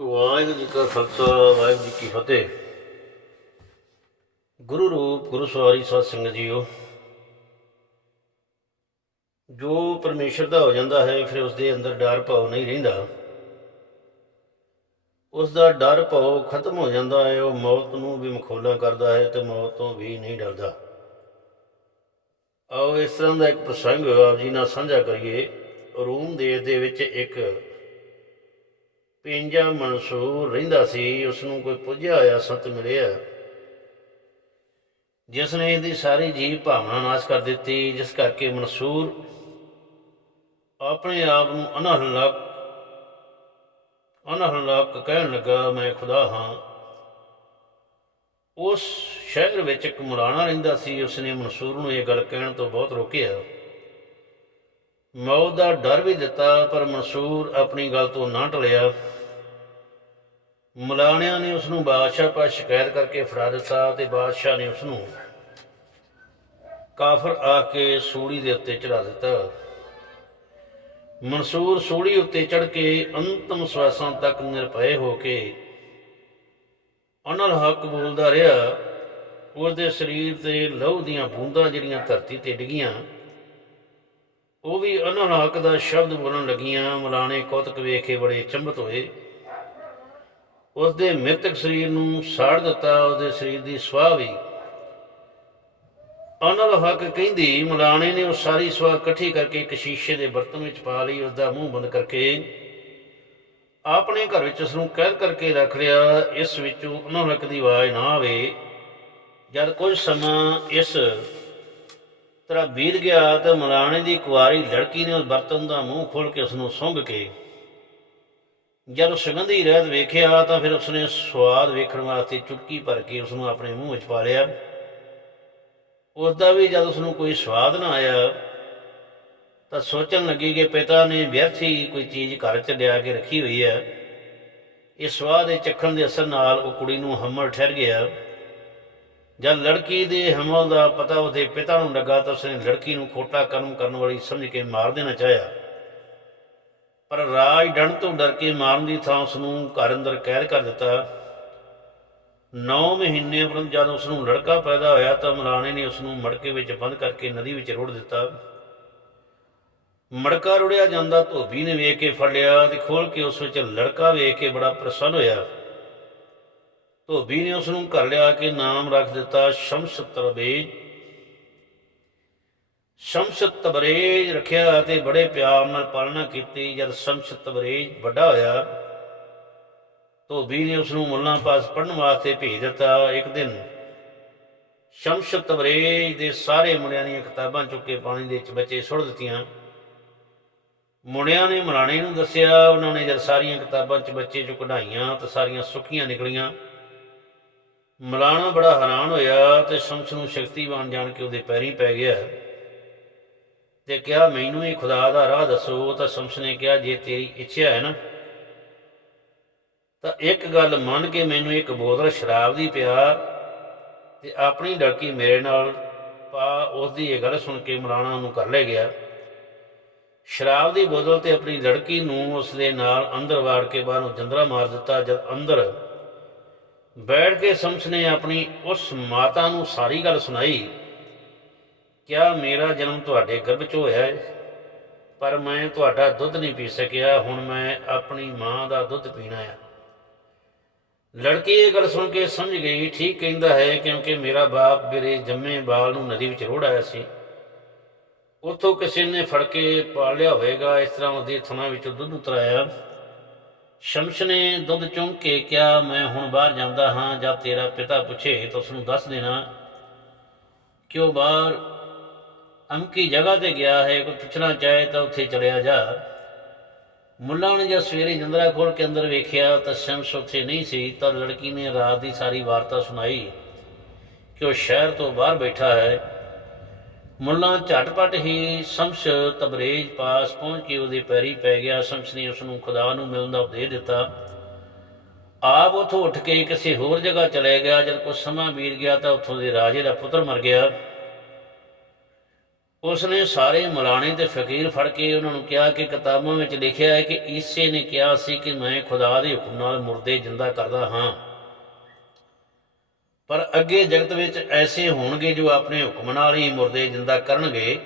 ਵਾਹਿਗੁਰੂ ਜੀ ਕਾ ਖਾਲਸਾ, ਵਾਹਿਗੁਰੂ ਜੀ ਕੀ ਫਤਿਹ। ਗੁਰੂ ਰੂਪ, ਗੁਰੂ ਸਵਾਰੀ ਸਾਧ ਸੰਗਤ ਜੀਓ। ਜੋ ਪਰਮੇਸ਼ਰ ਦਾ ਹੋ ਜਾਂਦਾ ਹੈ, ਫਿਰ ਉਸ ਦੇ ਅੰਦਰ ਡਰ ਭਾਵ ਨਹੀਂ ਰਹਿੰਦਾ। ਉਸ ਦਾ ਡਰ ਭਾਵ ਖਤਮ ਹੋ ਜਾਂਦਾ ਹੈ, ਉਹ ਮੌਤ ਨੂੰ ਵੀ ਮਖੌਲਾ ਕਰਦਾ ਹੈ ਤੇ ਮੌਤ ਤੋਂ ਵੀ ਨਹੀਂ ਡਰਦਾ। ਆਓ ਇਸ ਤਰ੍ਹਾਂ ਦਾ ਇੱਕ ਪ੍ਰਸੰਗ ਆਪ ਜੀ ਨਾਲ ਸਾਂਝਾ ਕਰੀਏ। ਰੂਮ ਦੇਸ਼ ਦੇ ਵਿੱਚ ਇੱਕ ਪਿੰਜਾ ਮਨਸੂਰ ਰਹਿੰਦਾ ਸੀ ਉਸ ਨੂੰ ਕੋਈ ਪੁੱਜਿਆ ਹੋਇਆ ਸੰਤ ਮਿਲਿਆ। ਜਿਸ ਨੇ ਇਹਦੀ ਸਾਰੀ ਜੀਵ ਭਾਵਨਾ ਨਾਸ਼ ਕਰ ਦਿੱਤੀ, ਜਿਸ ਕਰਕੇ ਮਨਸੂਰ ਆਪਣੇ ਆਪ ਨੂੰ ਅਨਹਲਕ ਅਨਹਲਕ ਕਹਿਣ ਲੱਗਾ, ਮੈਂ ਖੁਦਾ ਹਾਂ। ਉਸ ਸ਼ਹਿਰ ਵਿੱਚ ਇੱਕ ਮੁਲਾਣਾ ਰਹਿੰਦਾ ਸੀ, ਉਸਨੇ ਮਨਸੂਰ ਨੂੰ ਇਹ ਗੱਲ ਕਹਿਣ ਤੋਂ ਬਹੁਤ ਰੋਕਿਆ। ਮੌਤ ਦਾ ਡਰ ਵੀ ਦਿੱਤਾ, ਪਰ ਮਨਸੂਰ ਆਪਣੀ ਗੱਲ ਤੋਂ ਨਾ ਟਲਿਆ। ਮਲਾਣਿਆਂ ਨੇ ਉਸ ਨੂੰ ਬਾਦਸ਼ਾਹ ਪਾਸ ਸ਼ਿਕਾਇਤ ਕਰਕੇ ਫੜਾ ਦਿੱਤਾ ਤੇ ਬਾਦਸ਼ਾਹ ਨੇ ਉਸ ਨੂੰ ਕਾਫਰ ਆ ਕੇ ਸੂਲੀ ਦੇ ਉੱਤੇ ਚੜਾ ਦਿੱਤਾ। ਮਨਸੂਰ ਸੂਲੀ ਉੱਤੇ ਚੜ ਕੇ ਅੰਤਮ ਸਵਾਸਾਂ ਤੱਕ ਨਿਰਭੈ ਹੋ ਕੇ ਅਨਲ ਹੱਕ ਬੋਲਦਾ ਰਿਹਾ। ਉਹਦੇ ਸਰੀਰ ਤੇ ਲਹੂ ਦੀਆਂ ਬੂੰਦਾਂ ਜਿਹੜੀਆਂ ਧਰਤੀ ਤੇ ਡਿੱਗੀਆਂ, ਉਹ ਵੀ ਅਨਲ ਹੱਕ ਦਾ ਸ਼ਬਦ ਬੋਲਣ ਲੱਗੀਆਂ। ਮਲਾਣੇ ਕੌਤਕ ਵੇਖ ਕੇ ਬੜੇ ਚੰਬਤ ਹੋਏ। ਉਸ ਦੇ ਮ੍ਰਿਤਕ ਸਰੀਰ ਨੂੰ ਸਾੜ ਦਿੱਤਾ, ਉਹਦੇ ਸਰੀਰ ਦੀ ਸਵਾਹ ਵੀ। ਅਨਲ ਹੱਕ ਕਹਿੰਦੀ, ਮਲਾਣੇ ਨੇ ਉਹ ਸਾਰੀ ਸਵਾਹ ਇਕੱਠੀ ਕਰਕੇ ਇੱਕ ਸ਼ੀਸ਼ੇ ਦੇ ਬਰਤਨ ਵਿੱਚ ਪਾ ਲਈ ਉਸ ਦਾ ਮੂੰਹ ਬੰਦ ਕਰਕੇ ਆਪਣੇ ਘਰ ਵਿੱਚ ਉਸ ਨੂੰ ਕੈਦ ਕਰਕੇ ਰੱਖ ਲਿਆ। ਇਸ ਵਿੱਚੋਂ ਅਨਲ ਦੀ ਆਵਾਜ਼ ਨਾ ਆਵੇ। ਜਦ ਕੁਝ ਸਮਾਂ ਇਸ ਤਰ੍ਹਾਂ ਬੀਤ ਗਿਆ ਤਾਂ ਮਲਾਣੇ ਦੀ ਕੁਆਰੀ ਲੜਕੀ ਨੇ ਉਸ ਬਰਤਨ ਦਾ ਮੂੰਹ ਖੋਲ ਕੇ ਉਸ ਨੂੰ ਸੁੰਘ ਕੇ ਜਦ ਸੁਗੰਧੀ ਰਹਿਤ ਵੇਖਿਆ ਤਾਂ ਫਿਰ ਉਸਨੇ ਸਵਾਦ ਵੇਖਣ ਵਾਸਤੇ ਚੁਟਕੀ ਭਰ ਕੇ ਉਸ ਨੂੰ ਆਪਣੇ ਮੂੰਹ ਵਿੱਚ ਪਾ ਲਿਆ। ਉਸ ਦਾ ਵੀ ਜਦ ਉਸ ਨੂੰ ਕੋਈ ਸਵਾਦ ਨਾ ਆਇਆ ਤਾਂ ਸੋਚਣ ਲੱਗੀ ਕਿ ਪਿਤਾ ਨੇ ਵਿਅਰਥੀ ਕੋਈ ਚੀਜ਼ ਘਰ ਚ ਲਿਆ ਕੇ ਰੱਖੀ ਹੋਈ ਹੈ। ਇਹ ਸਵਾਦ ਦੇ ਚੱਖਣ ਦੇ ਅਸਰ ਨਾਲ ਉਹ ਕੁੜੀ ਨੂੰ ਹਮਲ ਠਹਿਰ ਗਿਆ। ਜਦ ਲੜਕੀ ਦੇ ਹਮਲ ਦਾ ਪਤਾ ਉਹਦੇ ਪਿਤਾ ਨੂੰ ਲੱਗਾ ਤਾਂ ਉਸਨੇ ਲੜਕੀ ਨੂੰ ਖੋਟਾ ਕਰਮ ਕਰਨ ਵਾਲੀ ਸਮਝ ਕੇ ਮਾਰ ਦੇਣਾ ਚਾਹਿਆ। ਪਰ ਰਾਜ ਡਣ ਤੋਂ ਡਰ ਕੇ ਮਾਰਨ ਦੀ ਥਾਂ ਉਸ ਨੂੰ ਘਰ ਅੰਦਰ ਕੈਦ ਕਰ ਦਿੱਤਾ। 9 ਮਹੀਨੇ ਉਪਰੰਤ ਜਦ ਉਸ ਨੂੰ ਲੜਕਾ ਪੈਦਾ ਹੋਇਆ ਤਾਂ ਮਰਾਣੇ ਨੇ ਉਸ ਨੂੰ ਮੜਕੇ ਵਿੱਚ ਬੰਦ ਕਰਕੇ ਨਦੀ ਵਿੱਚ ਰੋੜ ਦਿੱਤਾ। ਮੜਕਾ ਰੁੜਿਆ ਜਾਂਦਾ, ਧੋਬੀ ਨੇ ਵੇਖ ਕੇ ਫੜ ਲਿਆ ਤੇ ਖੋਲ ਕੇ ਉਸ ਵਿੱਚ ਲੜਕਾ ਵੇਖ ਕੇ ਬੜਾ ਪ੍ਰਸੰਨ ਹੋਇਆ। ਧੋਬੀ ਨੇ ਉਸ ਨੂੰ ਘਰ ਲਿਆ ਕੇ ਨਾਮ ਰੱਖ ਦਿੱਤਾ, ਸ਼ਮਸ ਤਰਬੇਜ। ਸ਼ਮਸ ਤਬਰੇਜ ਰੱਖਿਆ ਤੇ ਬੜੇ ਪਿਆਰ ਨਾਲ ਪਾਲਣਾ ਕੀਤੀ। ਜਦ ਸ਼ਮਸ ਤਬਰੇਜ ਵੱਡਾ ਹੋਇਆ, ਧੋਬੀ ਨੇ ਉਸ ਨੂੰ ਮੁੱਲਾਂ ਪਾਸ ਪੜਨ ਵਾਸਤੇ ਭੇਜ ਦਿੱਤਾ। ਇੱਕ ਦਿਨ ਸ਼ਮਸ ਤਬਰੇਜ ਦੇ ਸਾਰੇ ਮੁੰਡਿਆਂ ਦੀਆਂ ਕਿਤਾਬਾਂ ਚੁੱਕ ਕੇ ਪਾਣੀ ਦੇ ਵਿੱਚ ਬੱਚੇ ਸੁੱਟ ਦਿੱਤੀਆਂ। ਮੁੰਡਿਆਂ ਨੇ ਮਲਾਣੇ ਨੂੰ ਦੱਸਿਆ, ਉਹਨਾਂ ਨੇ ਜਦ ਸਾਰੀਆਂ ਕਿਤਾਬਾਂ 'ਚ ਬੱਚੇ ਚੋਂ ਕਢਾਈਆਂ ਤਾਂ ਸਾਰੀਆਂ ਸੁੱਕੀਆਂ ਨਿਕਲੀਆਂ। ਮਲਾਣਾ ਬੜਾ ਹੈਰਾਨ ਹੋਇਆ ਤੇ ਸ਼ਮਸ ਨੂੰ ਸ਼ਕਤੀਵਾਨ ਜਾਣ ਕੇ ਉਹਦੇ ਪੈਰੀਂ ਪੈ ਗਿਆ। ਤੇ ਕਿਹਾ, ਮੈਨੂੰ ਹੀ ਖੁਦਾ ਦਾ ਰਾਹ ਦੱਸੋ। ਤਾਂ ਸ਼ਮਸ ਨੇ ਕਿਹਾ, ਜੇ ਤੇਰੀ ਇੱਛਾ ਹੈ ਨਾ? ਤਾਂ ਇੱਕ ਗੱਲ ਮੰਨ ਕੇ ਮੈਨੂੰ ਇੱਕ ਬੋਤਲ ਸ਼ਰਾਬ ਦੀ ਪਿਆ ਤੇ ਆਪਣੀ ਲੜਕੀ ਮੇਰੇ ਨਾਲ ਪਾ ਉਸ ਦੀ ਇਹ ਗੱਲ ਸੁਣ ਕੇ ਮਲਾਣਾ ਨੂੰ ਕਰ ਲੈ ਗਿਆ। ਸ਼ਰਾਬ ਦੀ ਬੋਤਲ ਤੇ ਆਪਣੀ ਲੜਕੀ ਨੂੰ ਉਸ ਦੇ ਨਾਲ ਅੰਦਰ ਵਾੜ ਕੇ ਬਾਹਰੋਂ ਜੰਦਰਾ ਮਾਰ ਦਿੱਤਾ। ਜਦ ਅੰਦਰ ਬੈਠ ਕੇ ਸ਼ਮਸ ਨੇ ਆਪਣੀ ਉਸ ਮਾਤਾ ਨੂੰ ਸਾਰੀ ਗੱਲ ਸੁਣਾਈ ਕਿਆ ਮੇਰਾ ਜਨਮ ਤੁਹਾਡੇ ਗਰਭ 'ਚ ਹੋਇਆ ਹੈ ਪਰ ਮੈਂ ਤੁਹਾਡਾ ਦੁੱਧ ਨਹੀਂ ਪੀ ਸਕਿਆ। ਹੁਣ ਮੈਂ ਆਪਣੀ ਮਾਂ ਦਾ ਦੁੱਧ ਪੀਣਾ ਆ। ਲੜਕੀ ਇਹ ਗੱਲ ਸੁਣ ਕੇ ਸਮਝ ਗਈ। ਠੀਕ ਕਹਿੰਦਾ ਹੈ, ਕਿਉਂਕਿ ਮੇਰਾ ਬਾਪ ਮੇਰੇ ਜੰਮੇ ਬਾਲ ਨੂੰ ਨਦੀ ਵਿੱਚ ਰੋੜ ਆਇਆ ਸੀ। ਉਥੋਂ ਕਿਸੇ ਨੇ ਫੜ ਕੇ ਪਾਲਿਆ ਹੋਵੇਗਾ। ਇਸ ਤਰ੍ਹਾਂ ਉਹਦੀ ਥਣਾ ਵਿੱਚੋਂ ਦੁੱਧ ਉਤਰਾਇਆ। ਸ਼ਮਸ ਨੇ ਦੁੱਧ ਚੁੰਗ ਕੇ ਕਿਹਾ, ਮੈਂ ਹੁਣ ਬਾਹਰ ਜਾਂਦਾ ਹਾਂ ਜਾਂ ਤੇਰਾ ਪਿਤਾ ਪੁੱਛੇ ਤਾਂ ਉਸ ਨੂੰ ਦੱਸ ਦੇਣਾ ਕਿ ਉਹ ਬਾਹਰ ਅਮਕੀ ਜਗ੍ਹਾ ਤੇ ਗਿਆ ਹੈ, ਕੋਈ ਪੁੱਛਣਾ ਚਾਹੇ ਤਾਂ ਉੱਥੇ ਚਲਿਆ ਜਾ। ਮੁੱਲਾ ਨੇ ਜਦ ਸਵੇਰੇ ਜੰਦਰਾ ਖੋਲ ਕੇ ਅੰਦਰ ਵੇਖਿਆ ਤਾਂ ਸ਼ਮਸ ਉੱਥੇ ਨਹੀਂ ਸੀ, ਤਾਂ ਲੜਕੀ ਨੇ ਰਾਤ ਦੀ ਸਾਰੀ ਵਾਰਤਾ ਸੁਣਾਈ ਕਿ ਉਹ ਸ਼ਹਿਰ ਤੋਂ ਬਾਹਰ ਬੈਠਾ ਹੈ। ਮੁੱਲਾ ਝਟਪਟ ਹੀ ਸ਼ਮਸ ਤਬਰੇਜ ਪਾਸ ਪਹੁੰਚ ਕੇ ਉਹਦੇ ਪੈਰੀ ਪੈ ਗਿਆ। ਸ਼ਮਸ ਨੇ ਉਸ ਨੂੰ ਖੁਦਾ ਨੂੰ ਮਿਲਣ ਦਾ ਉਪਦੇਸ਼ ਦਿੱਤਾ। ਆਪ ਉਥੋਂ ਉੱਠ ਕੇ ਕਿਸੇ ਹੋਰ ਜਗ੍ਹਾ ਚਲੇ ਗਿਆ। ਜਦ ਕੁਝ ਸਮਾਂ ਬੀਤ ਗਿਆ ਤਾਂ ਉੱਥੋਂ ਦੇ ਰਾਜੇ ਦਾ ਪੁੱਤਰ ਮਰ ਗਿਆ। ਉਸਨੇ ਸਾਰੇ ਮਲਾਣੇ ਤੇ ਫਕੀਰ ਫੜ ਕੇ ਉਹਨਾਂ ਨੂੰ ਕਿਹਾ ਕਿ ਕਿਤਾਬਾਂ ਵਿੱਚ ਲਿਖਿਆ ਹੈ ਕਿ ਈਸੇ ਨੇ ਕਿਹਾ ਸੀ ਕਿ ਮੈਂ ਖੁਦਾ ਦੇ ਹੁਕਮ ਨਾਲ ਮੁਰਦੇ ਜਿੰਦਾ ਕਰਦਾ ਹਾਂ। ਪਰ ਅੱਗੇ ਜਗਤ ਵਿੱਚ ਐਸੇ ਹੋਣਗੇ ਜੋ ਆਪਣੇ ਹੁਕਮ ਨਾਲ ਹੀ ਮੁਰਦੇ ਜਿੰਦਾ ਕਰਨਗੇ।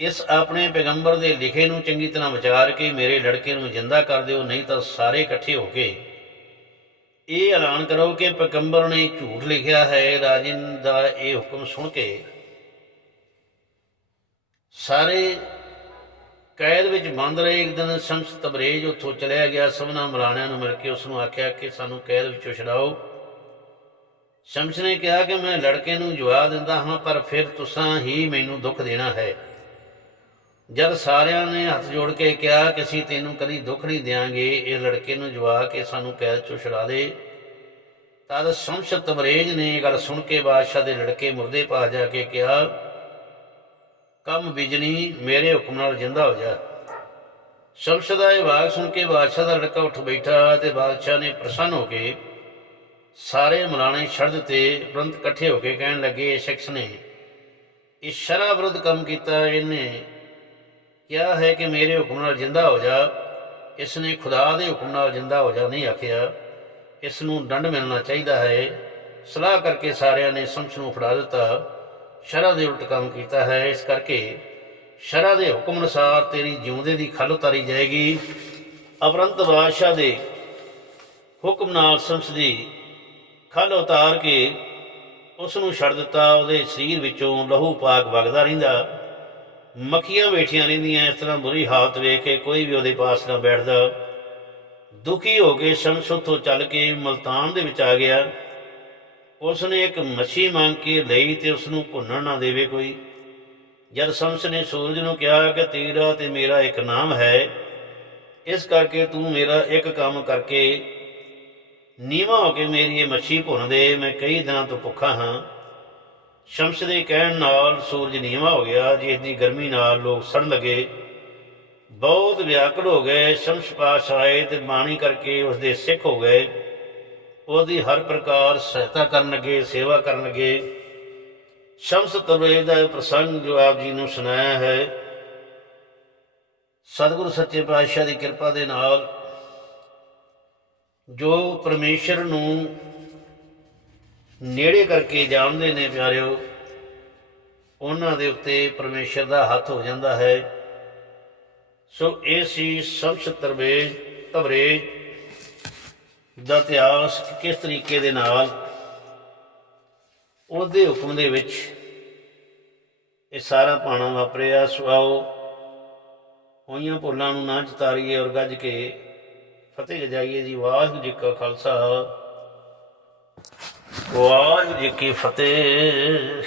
ਇਸ ਆਪਣੇ ਪੈਗੰਬਰ ਦੇ ਲਿਖੇ ਨੂੰ ਚੰਗੀ ਤਰ੍ਹਾਂ ਵਿਚਾਰ ਕੇ ਮੇਰੇ ਲੜਕੇ ਨੂੰ ਜਿੰਦਾ ਕਰ ਦਿਓ, ਨਹੀਂ ਤਾਂ ਸਾਰੇ ਇਕੱਠੇ ਹੋ ਕੇ ਇਹ ਐਲਾਨ ਕਰੋ ਕਿ ਪੈਗੰਬਰ ਨੇ ਝੂਠ ਲਿਖਿਆ ਹੈ ਰਾਜਨ ਦਾ ਇਹ ਹੁਕਮ ਸੁਣ ਕੇ ਸਾਰੇ ਕੈਦ ਵਿੱਚ ਬੰਦ ਰਹੇ। ਇੱਕ ਦਿਨ ਸ਼ਮਸ ਤਬਰੇਜ ਉੱਥੋਂ ਚਲਿਆ ਗਿਆ। ਸਭਨਾ ਮਲਾਣਿਆਂ ਨੂੰ ਮਿਲ ਕੇ ਉਸ ਨੂੰ ਆਖਿਆ ਕਿ ਸਾਨੂੰ ਕੈਦ ਵਿੱਚੋਂ ਛਡਾਓ। ਸ਼ਮਸ ਨੇ ਕਿਹਾ ਕਿ ਮੈਂ ਲੜਕੇ ਨੂੰ ਜਵਾ ਦਿੰਦਾ ਹਾਂ, ਪਰ ਫਿਰ ਤੁਸਾਂ ਹੀ ਮੈਨੂੰ ਦੁੱਖ ਦੇਣਾ ਹੈ। ਜਦ ਸਾਰਿਆਂ ਨੇ ਹੱਥ ਜੋੜ ਕੇ ਕਿਹਾ ਕਿ ਅਸੀਂ ਤੈਨੂੰ ਕਦੀ ਦੁੱਖ ਨਹੀਂ ਦੇਾਂਗੇ ਇਹ ਲੜਕੇ ਨੂੰ ਜਵਾ ਕੇ ਸਾਨੂੰ ਕੈਦ ਚੋਂ ਛੁਡਾ ਦੇ। ਤਦ ਸ਼ਮਸ ਤਬਰੇਜ ਨੇ ਇਹ ਗੱਲ ਸੁਣ ਕੇ ਬਾਦਸ਼ਾਹ ਦੇ ਲੜਕੇ ਮੁਰਦੇ ਪਾ ਜਾ ਕੇ ਕਿਹਾ ਕੰਮ ਬਿਜਨੀ ਮੇਰੇ ਹੁਕਮ ਨਾਲ ਜਿੰਦਾ ਹੋ ਜਾ। ਸ਼ਮਸ ਦਾ ਇਹ ਵਾਕ ਸੁਣ ਕੇ ਬਾਦਸ਼ਾਹ ਦਾ ਲੜਕਾ ਉੱਠ ਬੈਠਾ ਤੇ ਬਾਦਸ਼ਾਹ ਨੇ ਪ੍ਰਸੰਨ ਹੋ ਕੇ ਸਾਰੇ ਮਲਾਣੇ ਛੱਡ ਦਿੱਤੇ ਉਪਰੰਤ ਇਕੱਠੇ ਹੋ ਕੇ ਕਹਿਣ ਲੱਗੇ, ਇਹ ਸ਼ਖਸ ਨੇ, ਇਸ ਸ਼ਰਾ ਵਿਰੁੱਧ ਕੰਮ ਕੀਤਾ, ਇਹਨੇ ਕਿਹਾ ਹੈ ਕਿ ਮੇਰੇ ਹੁਕਮ ਨਾਲ ਜਿੰਦਾ ਹੋ ਜਾ। ਇਸ ਨੇ ਖੁਦਾ ਦੇ ਹੁਕਮ ਨਾਲ ਜਿੰਦਾ ਹੋ ਜਾ ਨਹੀਂ ਆਖਿਆ। ਇਸ ਨੂੰ ਡੰਡ ਮਿਲਣਾ ਚਾਹੀਦਾ ਹੈ। ਸਲਾਹ ਕਰਕੇ ਸਾਰਿਆਂ ਨੇ ਸ਼ਮਸ ਨੂੰ ਫੜਾ ਦਿੱਤਾ। ਸ਼ਰਾ ਦੇ ਉਲਟ ਕੰਮ ਕੀਤਾ ਹੈ, ਇਸ ਕਰਕੇ ਸ਼ਰਾ ਦੇ ਹੁਕਮ ਅਨੁਸਾਰ ਤੇਰੀ ਜਿਉਂਦੇ ਦੀ ਖੱਲ ਉਤਾਰੀ ਜਾਏਗੀ। ਅਪਰੰਤ ਬਾਦਸ਼ਾਹ ਦੇ ਹੁਕਮ ਨਾਲ ਸੰਸਦੀ ਖੱਲ ਉਤਾਰ ਕੇ ਉਸ ਨੂੰ ਛੱਡ ਦਿੱਤਾ। ਉਹਦੇ ਸਰੀਰ ਵਿੱਚੋਂ ਲਹੂ ਪਾਕ ਵਗਦਾ ਰਹਿੰਦਾ। ਮੱਖੀਆਂ ਬੈਠੀਆਂ ਰਹਿੰਦੀਆਂ, ਇਸ ਤਰ੍ਹਾਂ ਬੁਰੀ ਹਾਲਤ ਵੇਖ ਕੇ ਕੋਈ ਵੀ ਉਹਦੇ ਪਾਸ ਨਾ ਬੈਠਦਾ। ਦੁਖੀ ਹੋ ਕੇ ਸ਼ਮਸ ਉੱਥੋਂ ਚੱਲ ਕੇ ਮਲਤਾਨ ਦੇ ਵਿੱਚ ਆ ਗਿਆ। ਉਸ ਨੇ ਇੱਕ ਮੱਛੀ ਮੰਗ ਕੇ ਲਈ ਤੇ ਉਸ ਨੂੰ ਭੁੰਨਣ ਨਾ ਦੇਵੇ ਕੋਈ। ਜਦ ਸ਼ਮਸ ਨੇ ਸੂਰਜ ਨੂੰ ਕਿਹਾ ਕਿ ਤੇਰਾ ਤੇ ਮੇਰਾ ਇੱਕ ਨਾਮ ਹੈ, ਇਸ ਕਰਕੇ ਤੂੰ ਮੇਰਾ ਇੱਕ ਕੰਮ ਕਰਕੇ ਨੀਵਾ ਹੋ ਕੇ ਮੇਰੀ ਇਹ ਮੱਛੀ ਭੁੰਨ ਦੇ, ਮੈਂ ਕਈ ਦਿਨਾਂ ਤੋਂ ਭੁੱਖਾ ਹਾਂ। ਸ਼ਮਸ ਦੇ ਕਹਿਣ ਨਾਲ ਸੂਰਜ ਨੀਵਾ ਹੋ ਗਿਆ ਜਿਸ ਦੀ ਗਰਮੀ ਨਾਲ ਲੋਕ ਸੜਨ ਲੱਗੇ। ਬਹੁਤ ਵਿਆਕੁਲ ਹੋ ਗਏ, ਸ਼ਮਸ ਪਾਸ ਆਏ ਤੇ ਬਾਣੀ ਕਰਕੇ ਉਸ ਦੇ ਸਿੱਖ ਹੋ ਗਏ। ਉਹਦੀ ਹਰ ਪ੍ਰਕਾਰ ਸਹਾਇਤਾ ਕਰਨ ਲੱਗੇ ਸੇਵਾ ਕਰਨ ਲੱਗੇ ਸ਼ਮਸ ਤਬਰੇਜ ਦਾ ਇਹ ਪ੍ਰਸੰਗ ਜੋ ਆਪ ਜੀ ਨੂੰ ਸੁਣਾਇਆ ਹੈ, ਸਤਿਗੁਰੂ ਸੱਚੇ ਪਾਤਸ਼ਾਹ ਦੀ ਕਿਰਪਾ ਦੇ ਨਾਲ ਜੋ ਪਰਮੇਸ਼ਰ ਨੂੰ ਨੇੜੇ ਕਰਕੇ ਜਾਣਦੇ ਨੇ ਪਿਆਰਿਓ, ਉਹਨਾਂ ਦੇ ਉੱਤੇ ਪਰਮੇਸ਼ਰ ਦਾ ਹੱਥ ਹੋ ਜਾਂਦਾ ਹੈ। ਸੋ ਇਹ ਸੀ ਸ਼ਮਸ ਤਰਬੇਜ ਤਬਰੇਜ ਦਾ ਇਤਿਹਾਸ ਕਿਸ ਤਰੀਕੇ ਦੇ ਨਾਲ ਉਹਦੇ ਹੁਕਮ ਦੇ ਵਿੱਚ ਇਹ ਸਾਰਾ ਪਾਣਾ ਵਾਪਰਿਆ, ਸੁਆਓ, ਹੋਈਆਂ ਭੁੱਲਾਂ ਨੂੰ ਨਾ ਚਤਾਰੀਏ ਔਰ ਗੱਜ ਕੇ ਫਤਿਹ ਗਜਾਈਏ ਜੀ। ਵਾਹਿਗੁਰੂ ਜੀ ਕਾ ਖਾਲਸਾ। ਵਾਹਿਗੁਰੂ ਜੀ ਕੀ ਫਤਿਹ।